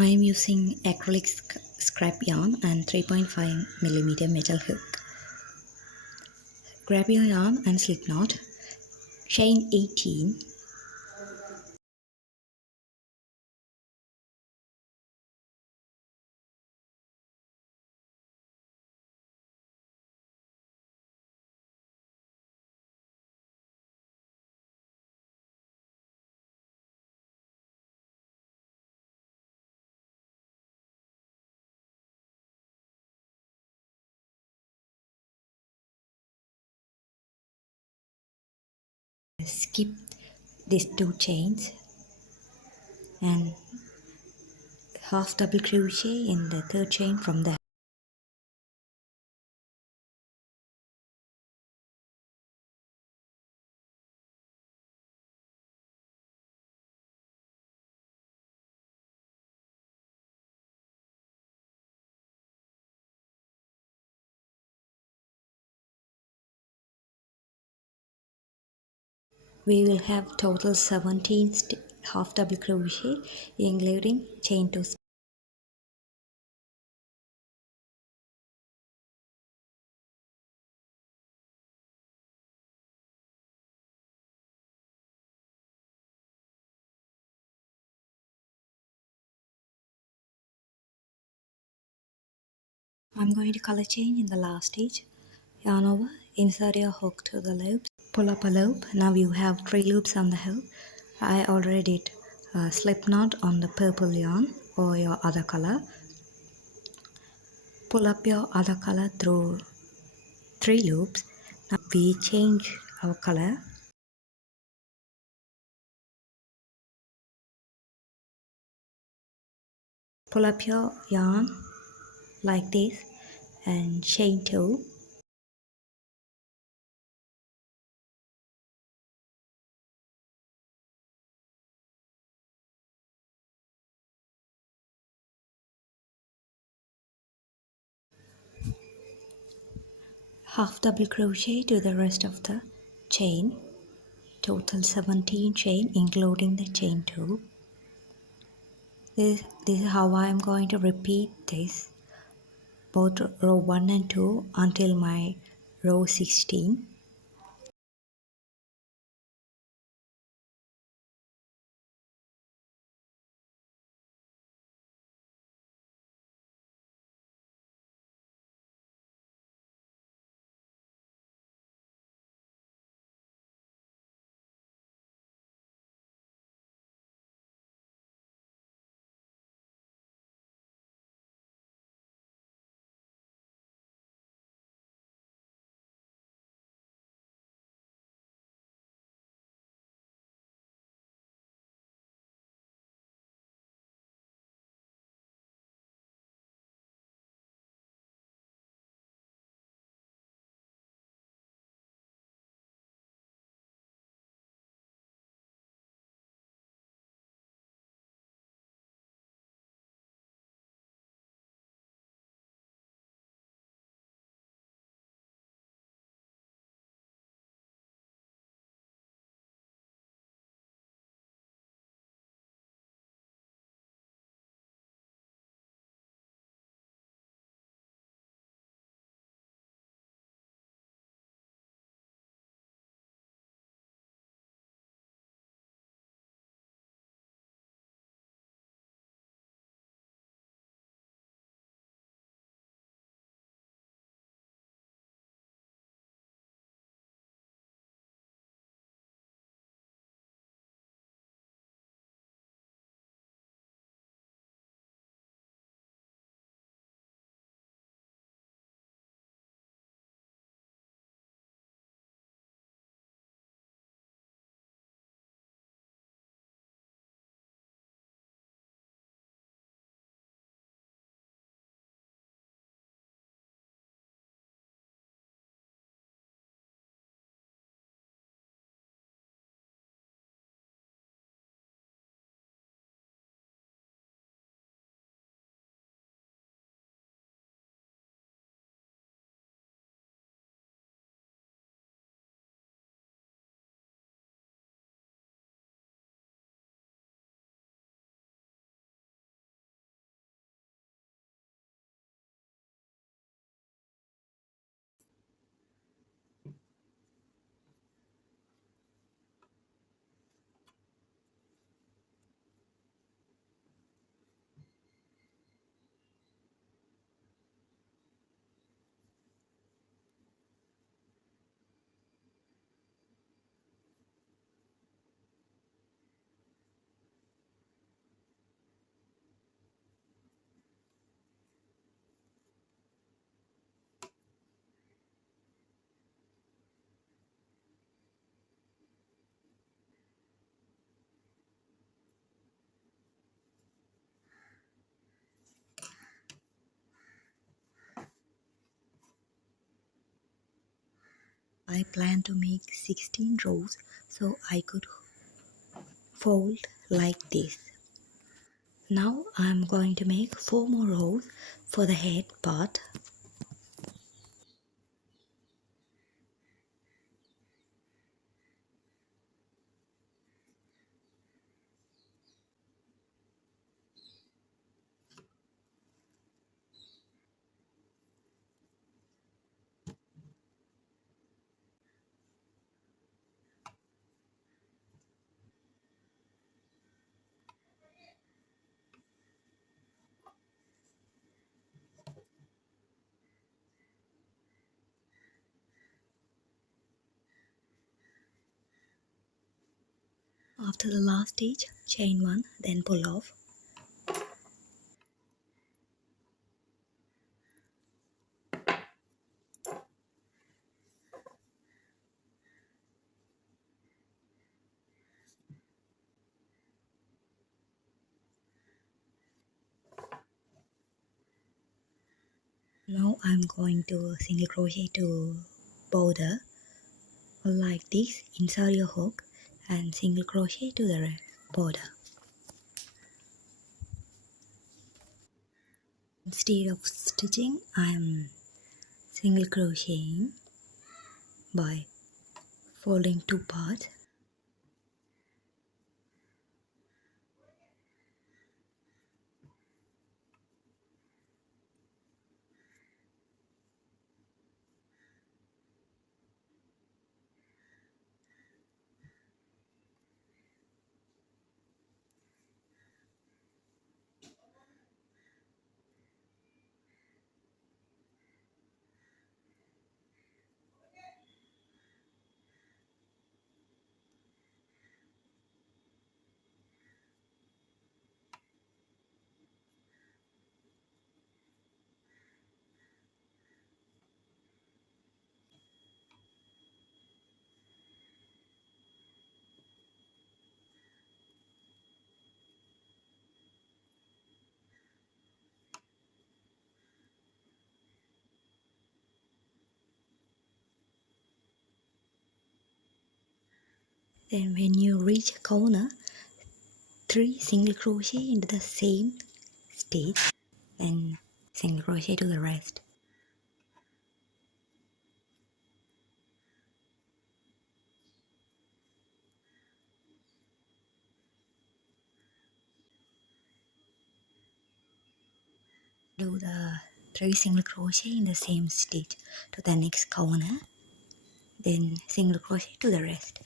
I am using acrylic scrap yarn and 3.5mm metal hook. Grab your yarn and slip knot. Chain 18. Skip these 2 chains and half double crochet in the 3rd chain from the we will have total 17 half double crochet including chain 2. I'm going to color change in the last stitch. Yarn over, insert your hook to the loops, pull up a loop. Now you have 3 loops on the hook. I already did a slip knot on the purple yarn or your other color. Pull up your other color through 3 loops. Now we change our color. Pull up your yarn like this and chain 2. Half double crochet to the rest of the chain. Total 17 chain including the chain 2. This is how I am going to repeat this both row 1 and 2 until my row 16. I plan to make 16 rows so I could fold like this. Now I'm going to make 4 more rows for the head part. After the last stitch, chain 1, then pull off. Now I'm going to single crochet to border like this, insert your hook and single crochet to the border. Instead of stitching, I'm single crocheting by folding 2 parts. Then when you reach a corner, 3 single crochet into the same stitch, then single crochet to the rest. Do the 3 single crochet in the same stitch to the next corner, then single crochet to the rest.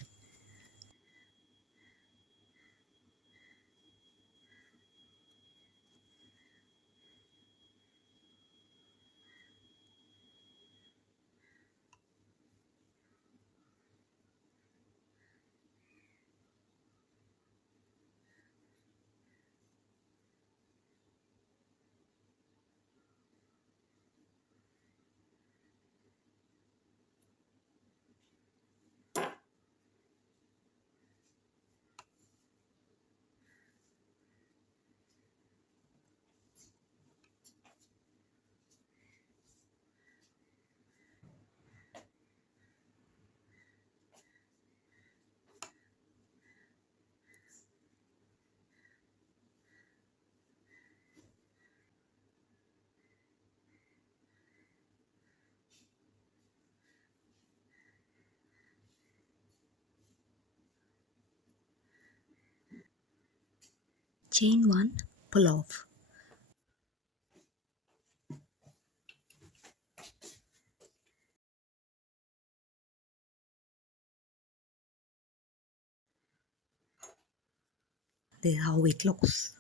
Chain 1, pull off. This is how it looks.